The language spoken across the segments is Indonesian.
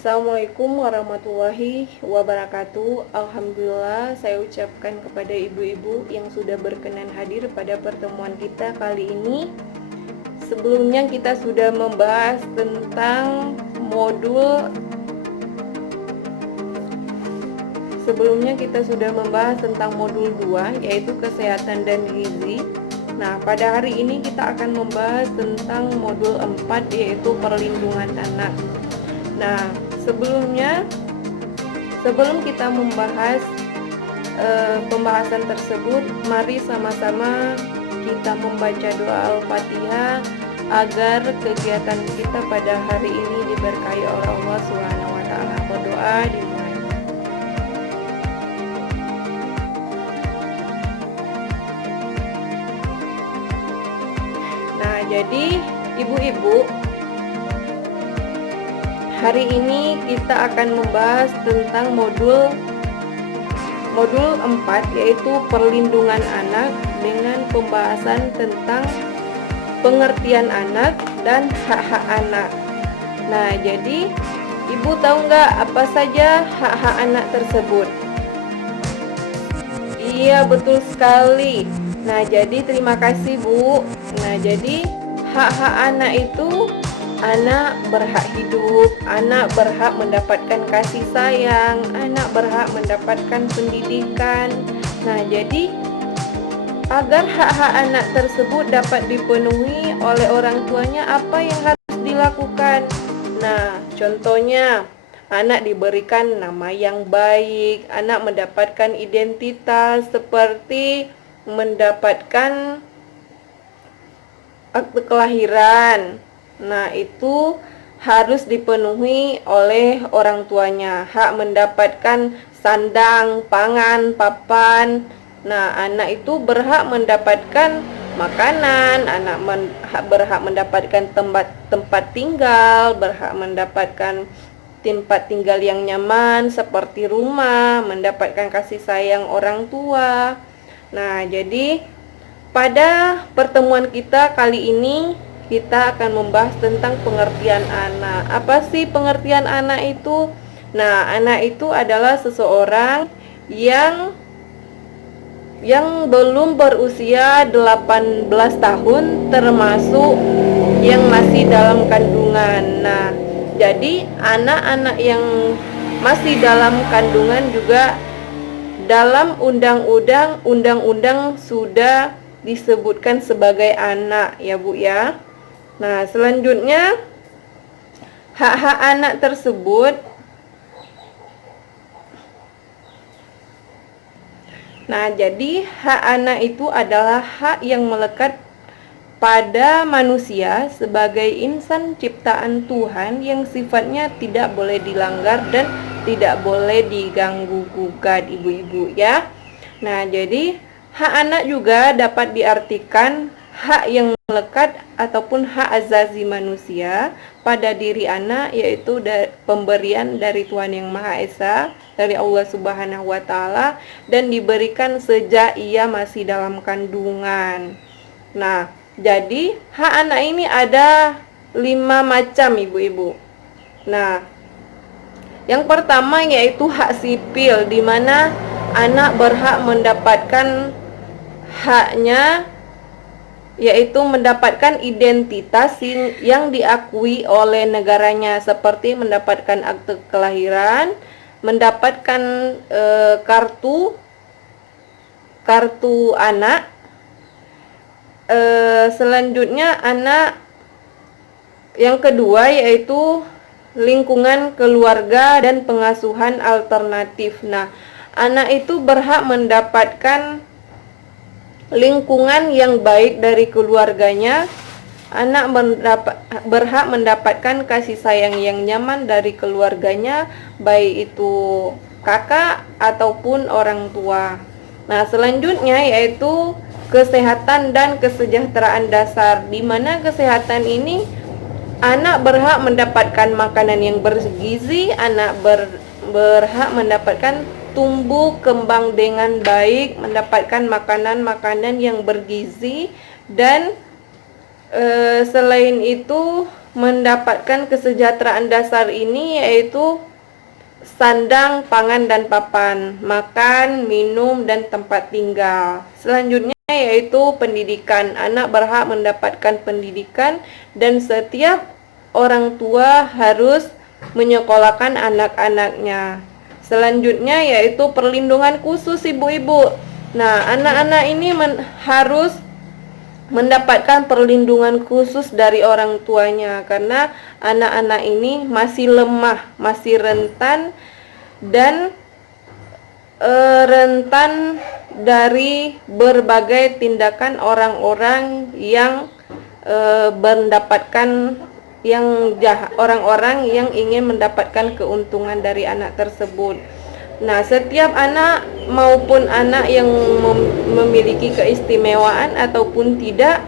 Assalamualaikum warahmatullahi wabarakatuh. Alhamdulillah, saya ucapkan kepada ibu-ibu yang sudah berkenan hadir pada pertemuan kita kali ini. Sebelumnya kita sudah membahas tentang modul modul 2, yaitu kesehatan dan gizi. Nah, pada hari ini kita akan membahas tentang modul 4, yaitu perlindungan anak. Nah, sebelum kita membahas pembahasan tersebut, mari sama-sama kita membaca doa Al-Fatihah agar kegiatan kita pada hari ini diberkahi oleh Allah Subhanahu wa taala. Berdoa dimulai. Nah, jadi ibu-ibu, hari ini kita akan membahas tentang modul 4, yaitu perlindungan anak, dengan pembahasan tentang pengertian anak dan hak-hak anak. Nah, jadi ibu tahu nggak apa saja hak-hak anak tersebut? Iya, betul sekali. Nah, jadi terima kasih Bu. Nah, jadi hak-hak anak itu, anak berhak hidup, anak berhak mendapatkan kasih sayang, anak berhak mendapatkan pendidikan. Nah, jadi agar hak-hak anak tersebut dapat dipenuhi oleh orang tuanya, apa yang harus dilakukan? Nah, contohnya anak diberikan nama yang baik, anak mendapatkan identitas seperti mendapatkan akte kelahiran. Nah, itu harus dipenuhi oleh orang tuanya. Hak mendapatkan sandang, pangan, papan. Nah, anak itu berhak mendapatkan makanan, berhak mendapatkan tempat tinggal, berhak mendapatkan tempat tinggal yang nyaman seperti rumah, mendapatkan kasih sayang orang tua. Nah, jadi pada pertemuan kita kali ini kita akan membahas tentang pengertian anak. Apa sih pengertian anak itu? Nah, anak itu adalah seseorang yang belum berusia 18 tahun, termasuk yang masih dalam kandungan. Nah, jadi anak-anak yang masih dalam kandungan juga dalam undang-undang sudah disebutkan sebagai anak, ya Bu ya. Nah, selanjutnya hak-hak anak tersebut. Nah, jadi hak anak itu adalah hak yang melekat pada manusia sebagai insan ciptaan Tuhan yang sifatnya tidak boleh dilanggar dan tidak boleh diganggu-gugat, ibu-ibu ya. Nah, jadi hak anak juga dapat diartikan hak yang melekat ataupun hak azazi manusia pada diri anak, yaitu pemberian dari Tuhan Yang Maha Esa, dari Allah Subhanahu wa taala, dan diberikan sejak ia masih dalam kandungan. Nah, jadi hak anak ini ada 5 macam, ibu-ibu. Nah, yang pertama yaitu hak sipil, di mana anak berhak mendapatkan haknya, yaitu mendapatkan identitas yang diakui oleh negaranya, seperti mendapatkan akte kelahiran, mendapatkan kartu anak. Selanjutnya anak yang kedua yaitu lingkungan keluarga dan pengasuhan alternatif. Nah, anak itu berhak mendapatkan lingkungan yang baik dari keluarganya. Anak berhak mendapatkan kasih sayang yang nyaman dari keluarganya, baik itu kakak ataupun orang tua. Nah, selanjutnya yaitu kesehatan dan kesejahteraan dasar, di mana kesehatan ini anak berhak mendapatkan makanan yang bergizi, anak berhak mendapatkan tumbuh kembang dengan baik, mendapatkan makanan-makanan yang bergizi, dan selain itu mendapatkan kesejahteraan dasar ini yaitu sandang, pangan, dan papan, makan, minum, dan tempat tinggal. Selanjutnya yaitu pendidikan. Anak berhak mendapatkan pendidikan dan setiap orang tua harus menyekolahkan anak-anaknya. Selanjutnya yaitu perlindungan khusus ibu-ibu. Nah, anak-anak ini harus mendapatkan perlindungan khusus dari orang tuanya karena anak-anak ini masih lemah, masih rentan dan rentan dari berbagai tindakan orang-orang yang mendapatkan yang jahat, orang-orang yang ingin mendapatkan keuntungan dari anak tersebut. Nah, setiap anak maupun anak yang memiliki keistimewaan ataupun tidak,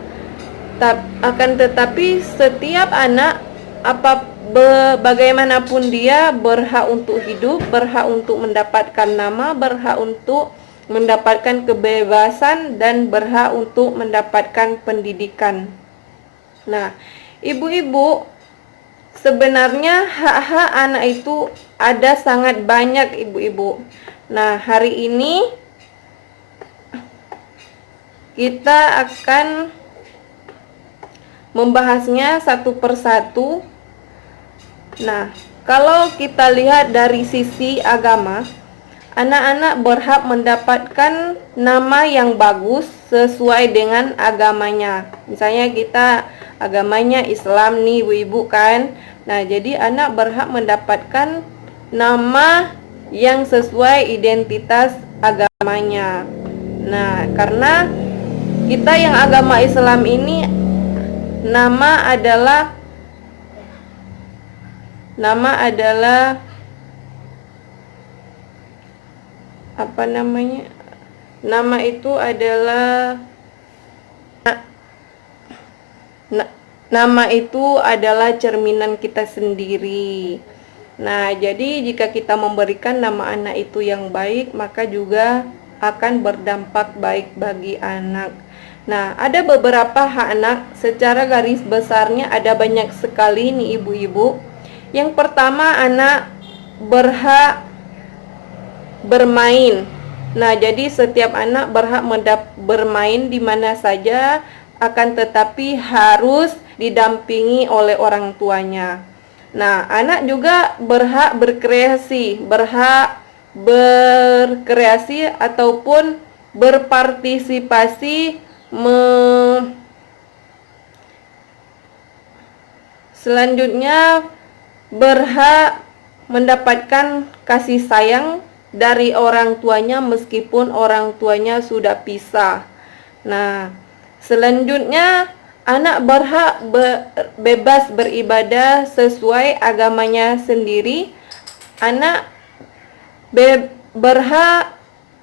akan tetapi setiap anak bagaimanapun dia berhak untuk hidup, berhak untuk mendapatkan nama, berhak untuk mendapatkan kebebasan, dan berhak untuk mendapatkan pendidikan. Nah, ibu-ibu, sebenarnya hak-hak anak itu ada sangat banyak ibu-ibu. Nah, hari ini kita akan membahasnya satu persatu. Nah, kalau kita lihat dari sisi agama, anak-anak berhak mendapatkan nama yang bagus sesuai dengan agamanya. Misalnya kita agamanya Islam nih ibu-ibu kan. Nah, jadi anak berhak mendapatkan nama yang sesuai identitas agamanya. Nah, karena kita yang agama Islam ini nama adalah apa namanya? Nama itu adalah nama itu adalah cerminan kita sendiri. Nah, jadi jika kita memberikan nama anak itu yang baik, maka juga akan berdampak baik bagi anak. Nah, ada beberapa hak anak, secara garis besarnya ada banyak sekali nih ibu-ibu. Yang pertama, anak berhak bermain. Nah, jadi setiap anak berhak bermain di mana saja, akan tetapi harus didampingi oleh orang tuanya. Nah, anak juga berhak berkreasi ataupun berpartisipasi selanjutnya berhak mendapatkan kasih sayang dari orang tuanya meskipun orang tuanya sudah pisah. Nah, selanjutnya anak berhak bebas beribadah sesuai agamanya sendiri. Anak berhak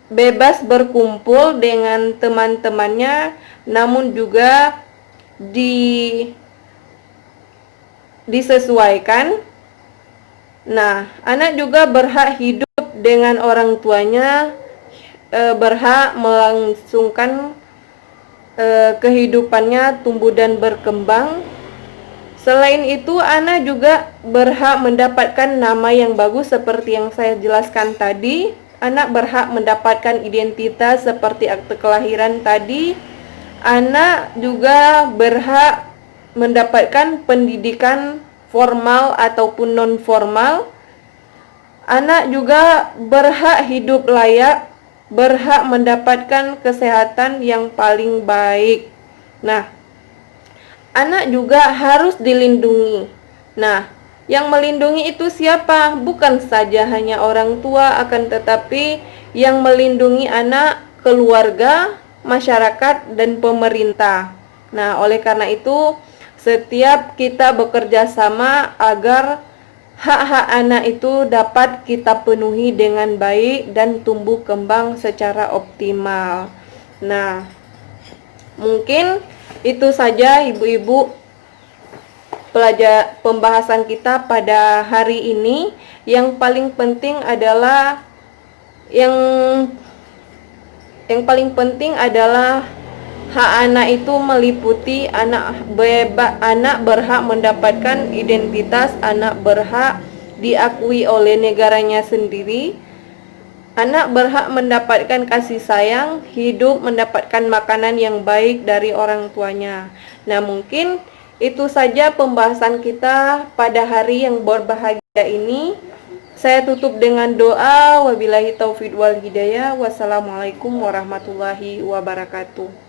bebas berkumpul dengan teman-temannya, namun juga disesuaikan. Nah, anak juga berhak hidup dengan orang tuanya, berhak melangsungkan kehidupannya tumbuh dan berkembang. Selain itu, anak juga berhak mendapatkan nama yang bagus seperti yang saya jelaskan tadi. Anak berhak mendapatkan identitas seperti akte kelahiran tadi. Anak juga berhak mendapatkan pendidikan formal ataupun non formal. Anak juga berhak hidup layak, berhak mendapatkan kesehatan yang paling baik. Nah, anak juga harus dilindungi. Nah, yang melindungi itu siapa? Bukan saja hanya orang tua, akan tetapi yang melindungi anak, keluarga, masyarakat, dan pemerintah. Nah, oleh karena itu, setiap kita bekerja sama agar hak-hak anak itu dapat kita penuhi dengan baik dan tumbuh kembang secara optimal. Nah, mungkin itu saja ibu-ibu pembahasan kita pada hari ini. Yang paling penting adalah Hak anak itu meliputi anak berhak mendapatkan identitas, anak berhak diakui oleh negaranya sendiri, anak berhak mendapatkan kasih sayang, hidup, mendapatkan makanan yang baik dari orang tuanya. Nah, mungkin itu saja pembahasan kita pada hari yang berbahagia ini. Saya tutup dengan doa. Wabillahi taufiq wal hidayah. Wassalamualaikum warahmatullahi wabarakatuh.